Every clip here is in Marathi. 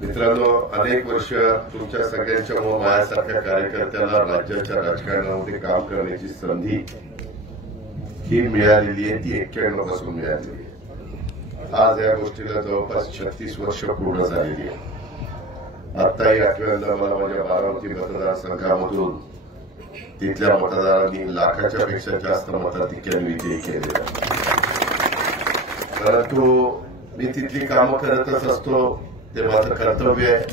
मित्रांनो, अनेक वर्ष तुमच्या सगळ्यांच्या माझ्यासारख्या कार्यकर्त्याला राज्याच्या राजकारणामध्ये काम करण्याची संधी ही मिळालेली आहे, ती 91 पासून मिळालेली आहे। आज या गोष्टीला जवळपास 36 वर्ष पूर्ण झालेली आहे। आताही आठव्यांदा मला माझ्या बारामती मतदारसंघामधून तिथल्या मतदारांनी लाखाच्या पेक्षा जास्त मताधिक्याने विजयी केले। परंतु मी तिथली कामं करतच असतो, ते माझं कर्तव्य आहे।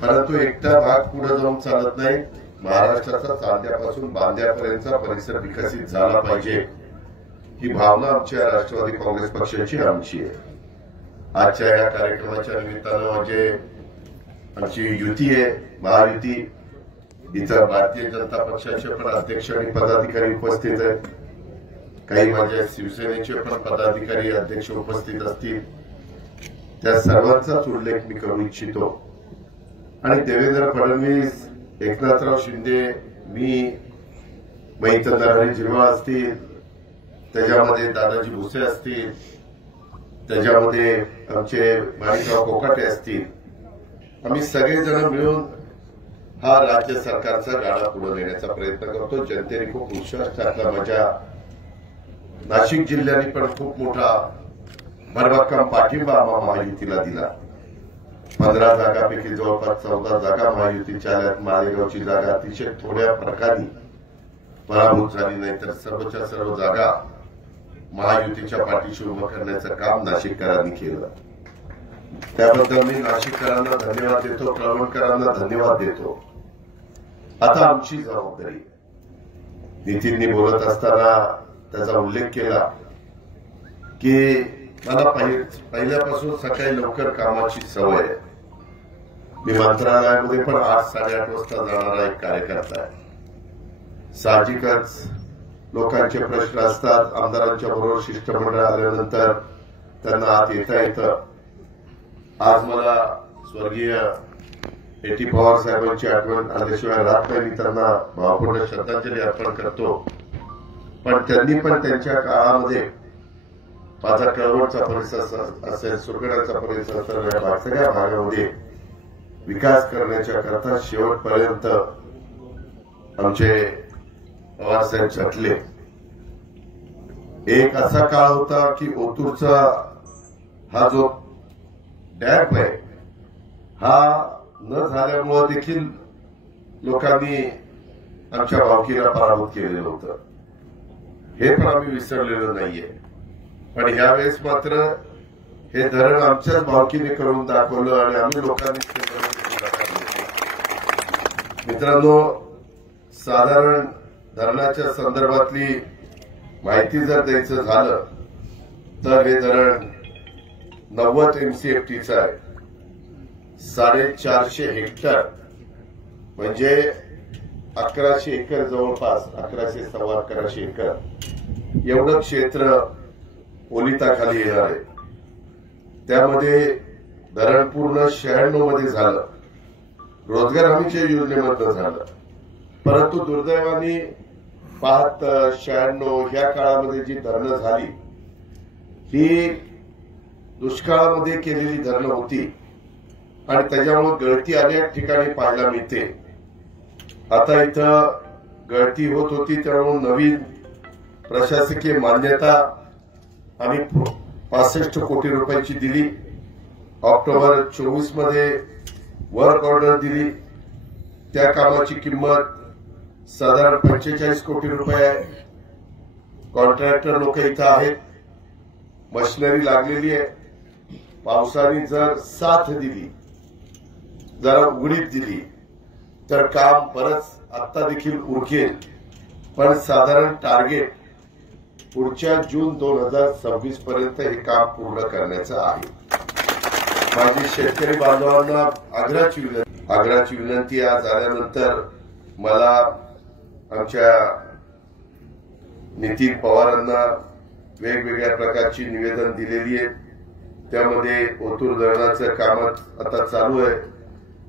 परंतु एकटा भाग पुढे जाऊन चालत नाही। महाराष्ट्राचा चांद्यापासून बांद्यापर्यंतचा परिसर विकसित झाला पाहिजे, ही भावना आमच्या राष्ट्रवादी काँग्रेस पक्षाची आमची आहे। आजच्या या कार्यक्रमाच्या निमित्तानं म्हणजे आमची युती आहे, महायुती। इथं भारतीय जनता पक्षाचे पण अध्यक्ष आणि पदाधिकारी उपस्थित आहेत, काही माझ्या शिवसेनेचे पण पदाधिकारी अध्यक्ष उपस्थित असतील। त्या सर्वांचाच उल्लेख मी करू इच्छितो। आणि देवेंद्र फडणवीस, एकनाथराव शिंदे, मी, महितनरहरी झिरवाळ असतील, त्याच्यामध्ये दादाजी भुसे असतील, त्याच्यामध्ये आमचे माणिकराव कोकाटे असतील, आम्ही सगळेजण मिळून हा राज्य सरकारचा गाडा पुढे नेण्याचा प्रयत्न करतो। जनतेने खूप विश्वास टाकला, माझ्या नाशिक जिल्ह्याने पण खूप मोठा भरभक्कम पाठिंबा महायुतीला दिला। 15 जागांपैकी जवळपास 14 जागा महायुतीच्या आल्यात। मालेगावची जागा अतिशय थोड्या फरकाने पराभूत झाली, नाही तर सर्वच्या सर्व जागा महायुतीच्या पाठीशी उभं करण्याचं काम नाशिककरांनी केलं। त्याबद्दल मी नाशिककरांना धन्यवाद देतो, कळवणकरांना धन्यवाद देतो। आता आमची जबाबदारी, नितीननी बोलत असताना त्याचा उल्लेख केला की मला पहिल्यापासून सकाळी लवकर कामाची सवय आहे। मी मंत्रालयामध्ये पण 8-8:30 वाजता जाणारा एक कार्यकर्ता आहे। साहजिकच लोकांचे प्रश्न असतात, आमदारांच्या बरोबर शिष्टमंडळ आल्यानंतर त्यांना आत येता येतं। आज मला स्वर्गीय A.T. पवार साहेबांची आठवण आल्याशिवाय राहत नाही, मी त्यांना भावपूर्ण श्रद्धांजली अर्पण करतो। पण त्यांनी पण त्यांच्या काळामध्ये माझा कळवणचा परिसर असेल, सुरगडाचा परिसर असेल, या सगळ्या भागामध्ये विकास करण्याच्या करता शेवटपर्यंत आमचे पवारसाहेब झटले। एक असा काळ होता की ओतूरचा हा जो डॅम आहे, हा न झाल्यामुळे देखील लोकांनी आमच्या भावकीला पराभूत केलेलं होतं, हे पण आम्ही विसरलेलो नाहीये। पण यावेळेस मात्र हे धरण आमच्याच भावकीने करून दाखवलं आणि आम्ही लोकांनी मित्रांनो, साधारण धरणाच्या संदर्भातली माहिती जर द्यायचं झालं तर हे धरण 90 MCFTचं आहे। 450 हेक्टर म्हणजे 1100 एकर, जवळपास 1100 सव्वा 1100 एकर एवढं क्षेत्र ओलिताखाली येणार आहे। त्यामध्ये धरण पूर्ण 96 मध्ये झालं, रोजगार हमीच्या योजनेमधलं झालं। परंतु दुर्दैवाने 96 ह्या काळामध्ये जी धरणं झाली ही दुष्काळामध्ये केलेली धरणं होती आणि त्याच्यामुळे गळती अनेक ठिकाणी पाहायला मिळते। आता इथं गळती होत होती, त्यामुळे नवीन प्रशासकीय मान्यता आम्ही 65 कोटी रुपयाची दिली। ऑक्टोबर 24 मध्ये वर्क ऑर्डर दिली, त्या कामाची किंमत साधारण 45 कोटी रुपये आहे। कॉन्ट्रॅक्टर लोक इथं आहेत, मशिनरी लागलेली आहे। पावसाने जर साथ दिली, जरा उघडीप दिली तर काम बरंच आता देखील उरकेल। पण साधारण टार्गेट पुढच्या जून 2026 पर्यंत हे काम पूर्ण करण्याचं आहे। माझी शेतकरी बांधवांना आग्रहाची विनंती आज आल्यानंतर मला आमच्या नितीन पवारांना वेगवेगळ्या प्रकारची निवेदन दिलेली आहेत। त्यामध्ये ओतूर धरणाचं काम आता चालू आहे,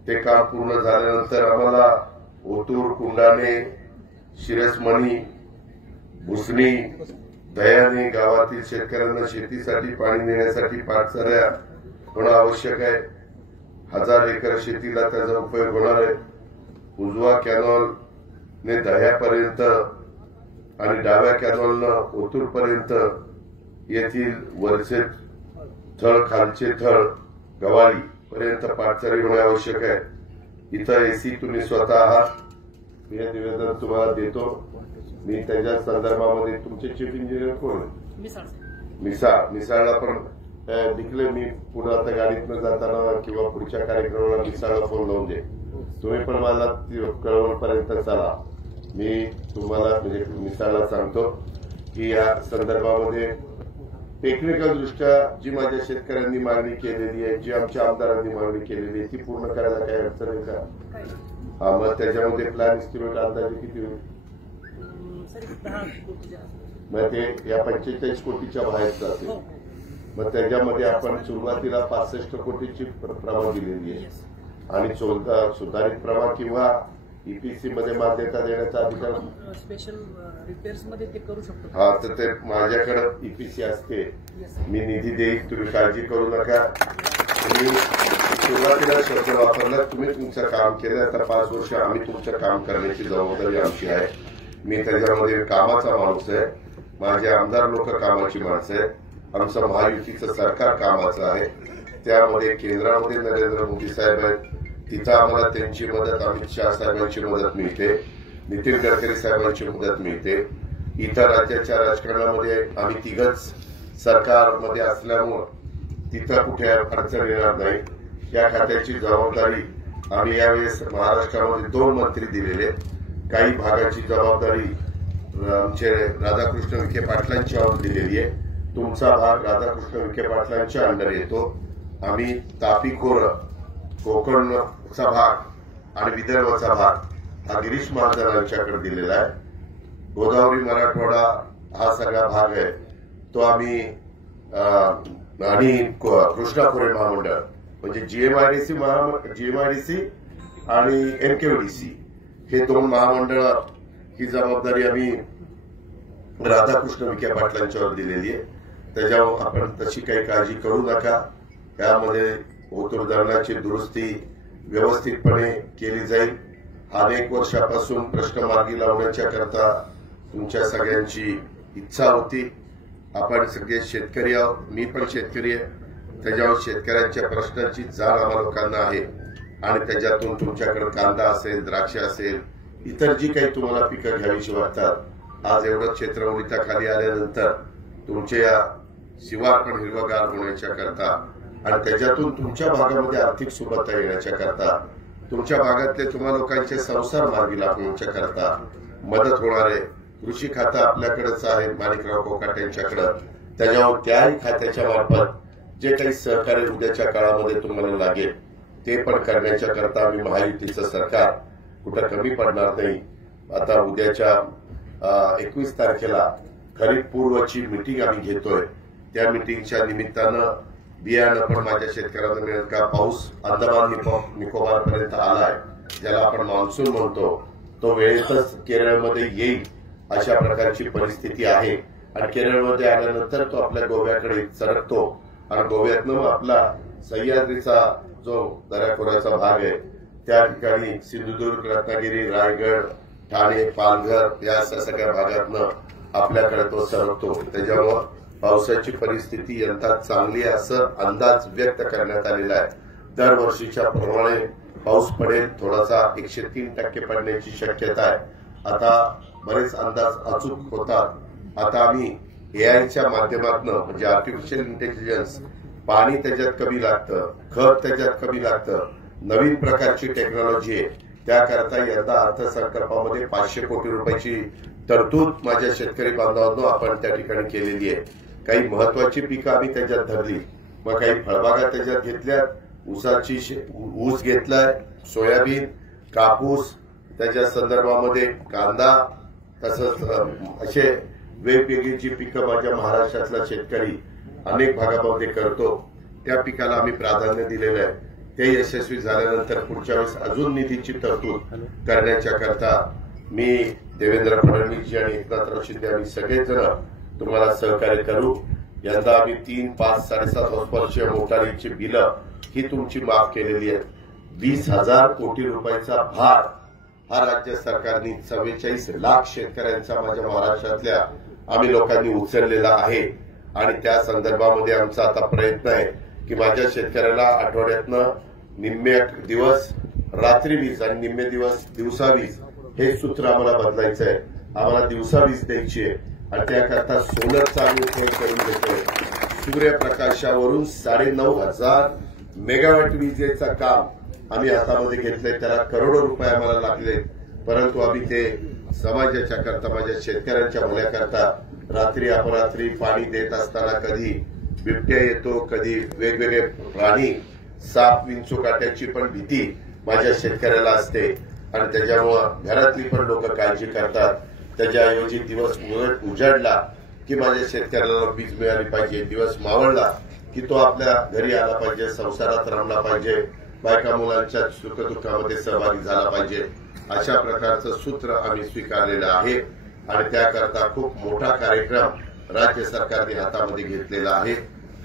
ते काम पूर्ण झाल्यानंतर आम्हाला ओतूर, कुंडाणे, शिरसमणी, भुसणी, दयाने गावातील शेतकऱ्यांना शेतीसाठी पाणी देण्यासाठी पाटसऱ्या होणं आवश्यक आहे। 1000 एकर शेतीला त्याचा उपयोग होणार आहे. उजवा कॅनॉलने दह्यापर्यंत आणि डाव्या कॅनॉलनं ओतूरपर्यंत येथील वरचे थळ खालचे थळ गवाळी पर्यंत पाटचारी होणे आवश्यक आहे. इथं एसी तुम्ही स्वतः आहात. मी हे निवेदन तुम्हाला देतो. मी त्याच्या संदर्भामध्ये तुमचे चीफ इंजिनियर कोण मिसाळला पण निघले. मी पुढे आता गाडीतनं जाताना किंवा पुढच्या कार्यक्रमाला मिसाळला फोन लावून दे. तुम्ही पण मला कळवणपर्यंत चला. मी तुम्हाला म्हणजे मिसाळला सांगतो की या संदर्भामध्ये टेक्निकल दृष्ट्या जी माझ्या शेतकऱ्यांनी मागणी केलेली आहे, जी आमच्या आमदारांनी मागणी केलेली आहे, ती पूर्ण करायला काही अडचण आहे का? मग त्याच्यामध्ये प्लॅन इस्टिमेट अंदाजे किती होईल? मग ते या 45 कोटीच्या बाहेर जाते. मग त्याच्यामध्ये आपण सुरुवातीला 65 कोटीची प्रभा दिलेली आहे आणि सुधारित प्रभा किंवा ईपीसी मध्ये मान्यता देण्याचा अधिकार स्पेशल रिपेअर्स मध्ये ते करू शकतो. हा, तर ते माझ्याकडे ईपीसी असते. मी निधी देईल, तुम्ही काळजी करू नका. तुम्ही सुरुवातीला शब्द वापरला, तुम्ही तुमचं काम केलं. आता 5 वर्ष आम्ही तुमचं काम करण्याची जबाबदारी आमची आहे. मी त्याच्यामध्ये कामाचा माणूस आहे. माझे आमदार लोक कामाची माणसं आहेत. आमचं महायुतीचं सरकार कामाचं आहे. त्यामध्ये केंद्रामध्ये नरेंद्र मोदी साहेब आहेत. तिथं आम्हाला त्यांची मदत, अमित शहा साहेबांची मदत मिळते, नितीन गडकरी साहेबांची मदत मिळते. इतर राज्याच्या राजकारणामध्ये आम्ही तिघच सरकारमध्ये असल्यामुळं तिथं कुठे अडचण येणार नाही. या खात्याची जबाबदारी आम्ही यावेळेस महाराष्ट्रामध्ये 2 मंत्री दिलेले. काही भागाची जबाबदारी आमचे राधाकृष्ण विखे पाटलांच्यावर दिलेली आहे. तुमचा भाग राधाकृष्ण विखे पाटलांच्या अंडर येतो. आम्ही तापी खोरं, कोकणचा भाग आणि विदर्भाचा भाग हा गिरीश महाजनांच्याकडे दिलेला आहे. गोदावरी मराठवाडा हा सगळा भाग आहे तो आम्ही आणि कृष्णा खोरे महामंडळ म्हणजे जीएमआयडीसी आणि एनकेडीसी हे 2 महामंडळ ही जबाबदारी आम्ही राधाकृष्ण विखे पाटलांच्यावर दिलेली आहे. त्याच्यावर आपण तशी काही काळजी करू नका. त्यामध्ये ओतूर धरणाची दुरुस्ती व्यवस्थितपणे केली जाईल. अनेक वर्षापासून प्रश्न मार्गी लावण्याच्या करता तुमच्या सगळ्यांची इच्छा होती. आपण सगळे शेतकरी आहोत, मी पण शेतकरी आहे. त्याच्यावर शेतकऱ्यांच्या प्रश्नांची जाण आम्हा लोकांना आहे आणि त्याच्यातून तुमच्याकडे कांदा असेल, द्राक्ष असेल, इतर जी काही तुम्हाला पिकं घ्यावीशी वाटतात. आज एवढं क्षेत्र उडीताखाली आल्यानंतर तुमच्या शिवार पण हिरवगार होण्याच्या करता आणि त्याच्यातून तुमच्या भागामध्ये आर्थिक सुबत्ता येण्याच्या करता, तुमच्या भागातले तुम्हा लोकांचे संसार मार्गी लागण्याच्या करता मदत होणार आहे. कृषी खातं आपल्याकडेच आहे माणिकराव कोकाटे यांच्याकडे. त्याच्यावर त्याही खात्याच्या मार्फत जे काही सहकार्य उद्याच्या काळामध्ये तुम्हाला लागेल ते पण करण्याच्या करता आम्ही महायुतीचं सरकार कुठं कमी पडणार नाही. आता उद्याच्या 21 तारखेला खरीप पूर्वची मीटिंग आम्ही घेतोय. त्या मीटिंगच्या निमित्तानं बियाणं पण माझ्या शेतकऱ्यांना मिळेल का? पाऊस अंदमान निकोबारपर्यंत आलाय, ज्याला आपण मान्सून म्हणतो, तो वेळेतच केरळमध्ये येईल अशा प्रकारची परिस्थिती आहे. आणि केरळमध्ये आल्यानंतर तो आपल्या गोव्याकडे सरकतो आणि गोव्यातनं मग आपला सह्याद्रीचा जो दऱ्याखोऱ्याचा भाग आहे त्या ठिकाणी सिंधुदुर्ग, रत्नागिरी, रायगड, ठाणे, पालघर या सगळ्या भागातनं आपल्याकडे तो सरकतो. त्याच्यामुळे पावसाची परिस्थिती यंदा चांगली आहे असं अंदाज व्यक्त करण्यात आलेला आहे. दरवर्षीच्या प्रमाणे पाऊस पडेल, थोडासा 103% पडण्याची शक्यता आहे. आता बरेच अंदाज अचूक होतात. आता आम्ही एआयच्या माध्यमातून म्हणजे आर्टिफिशियल इंटेलिजन्स, पाणी त्याच्यात कमी लागतं, खत त्याच्यात कमी लागतं, नवीन प्रकारची टेक्नॉलॉजी आहे. त्याकरता यंदा अर्थसंकल्पामध्ये 500 कोटी रुपयाची तरतूद माझ्या शेतकरी बांधवांनो आपण त्या ठिकाणी केलेली आहे. काही महत्वाची पिकं आम्ही त्याच्यात धरली, मग काही फळबागा त्याच्यात घेतल्यात. ऊस घेतलाय, सोयाबीन, कापूस, त्याच्या संदर्भामध्ये कांदा, तसंच असे वेगवेगळी जी पिकं माझ्या महाराष्ट्रातला शेतकरी अनेक भागामध्ये करतो त्या पिकाला आम्ही प्राधान्य दिलेलं आहे. ते यशस्वी झाल्यानंतर पुढच्या वेळेस अजून निधीची तरतूद करण्याच्या करता मी देवेंद्र फडणवीसजी आणि एकनाथराव शिंदे आम्ही सगळेजण तुम्हाला सहकार्य करू. यंदा आम्ही 3, 5, 7.5 हॉर्सपावरच्या मोटारीची बिलं ही तुमची माफ केलेली आहे. 20,000 कोटी रुपयाचा भार हा राज्य सरकारने 44 लाख शेतकऱ्यांचा माझ्या महाराष्ट्रातल्या आम्ही लोकांनी उचललेला आहे. आणि त्या संदर्भामध्ये आमचा आता प्रयत्न आहे की माझ्या शेतकऱ्याला आठवड्यातनं निम्मे दिवस रात्री वीज आणि निम्मे दिवस दिवसा वीज हे सूत्र आम्हाला बदलायचं आहे. आम्हाला दिवसा वीज द्यायची आहे आणि त्याकरता सोलरचा आम्ही उपयोग करून देतोय. सूर्यप्रकाशावरून 9,500 मेगावॅट विजेचं काम आम्ही हातामध्ये घेतलंय. त्याला करोडो रुपये आम्हाला लागले, परंतु आम्ही ते समाजाच्या करता माझ्या शेतकऱ्यांच्या भल्याकरता रात्री अपरात्री पाणी देत असताना कधी बिबट्या येतो, कधी वेगवेगळे प्राणी, साप, विंचूकाट्याची पण भीती माझ्या शेतकऱ्याला असते आणि त्याच्यामुळं घरातली पण लोक काळजी करतात. त्याच्याऐवजी दिवस उजाडला की माझ्या शेतकऱ्याला वीज मिळाली पाहिजे, दिवस मावळला की तो आपल्या घरी आला पाहिजे, संसारात रमला पाहिजे, बायका मुलांच्या सुखदुःखामध्ये सहभागी झाला पाहिजे. अशा प्रकारचं सूत्र आम्ही स्वीकारलेलं आहे आणि त्याकरता खूप मोठा कार्यक्रम राज्य सरकारने हातामध्ये घेतलेला आहे.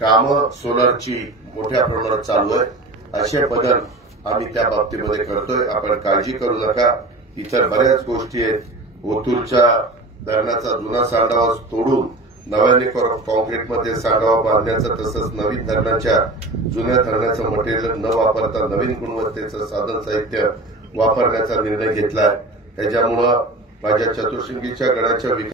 कामं सोलरची मोठ्या प्रमाणात चालू आहे. असे बदल आम्ही त्या बाबतीमध्ये करतोय. आपण काळजी करू नका. इतर बऱ्याच गोष्टी आहेत. ओतूरच्या धरणाचा जुना सांडावा तोडून नव्याने कॉन्क्रीटमध्ये सांडावा बांधण्याचं, तसंच नवीन धरणाच्या जुन्या धरणाचं मटेरियल न वापरता नवीन गुणवत्तेचं साधन साहित्य वापरण्याचा निर्णय घेतलाय. त्याच्यामुळं माझ्या चतुर्शृंगीच्या गडाच्या